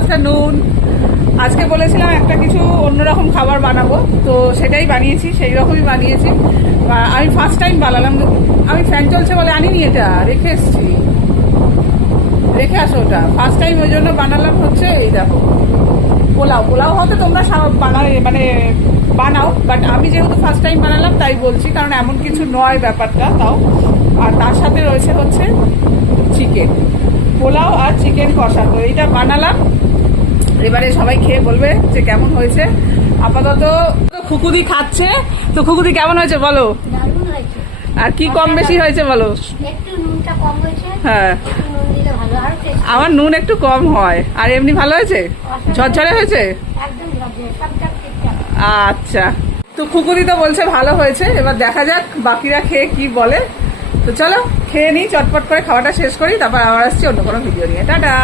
Afternoon. আজকে বলেছিলাম একটা কিছু অন্যরকম খাবার বানাবো, তো সেটাই বানিয়েছি, সেই রকমই বানিয়েছি। আমি ফার্স্ট টাইম বানালাম। আমি ফ্যান চলছে বলে আনিনি, এটা রেখে এসছি, রেখে আসো ওটা। ফার্স্ট টাইম ওই জন্য বানালাম হচ্ছে এই দেখো পোলাও। পোলাও হয়তো তোমরা বানাও, বাট আমি যেহেতু ফার্স্ট টাইম বানালাম তাই বলছি, কারণ এমন কিছু নয় ব্যাপারটা তাও। আর তার সাথে রয়েছে হচ্ছে চিকেন, পোলাও আর চিকেন কষা। তো এইটা বানালাম, এবারে সবাই খেয়ে বলবে যে কেমন হয়েছে। আপাতত খুকুদি খাচ্ছে, তো খুকুদি কেমন হয়েছে বলো। দারুণ হয়েছে। আর কি কম বেশি হয়েছে বলো। একটু নুনটা কম হয়েছে। হ্যাঁ, একটু নুন দিলে ভালো, আরো টেস্টি। আমার নুন একটু কম হয়, আর এমনি ভালো হয়েছে, ঝরঝরে হয়েছে। একদম ঝরঝরে, সবটা ঠিকঠাক। আচ্ছা, তো খুকুদি তো বলছে ভালো হয়েছে, এবার দেখা যাক বাকিরা খেয়ে কি বলে। তো চলো খেয়ে নিই, চটপট করে খাওয়াটা শেষ করি, তারপর আবার আসছি অন্য কোনো ভিডিও নিয়ে। টাটা।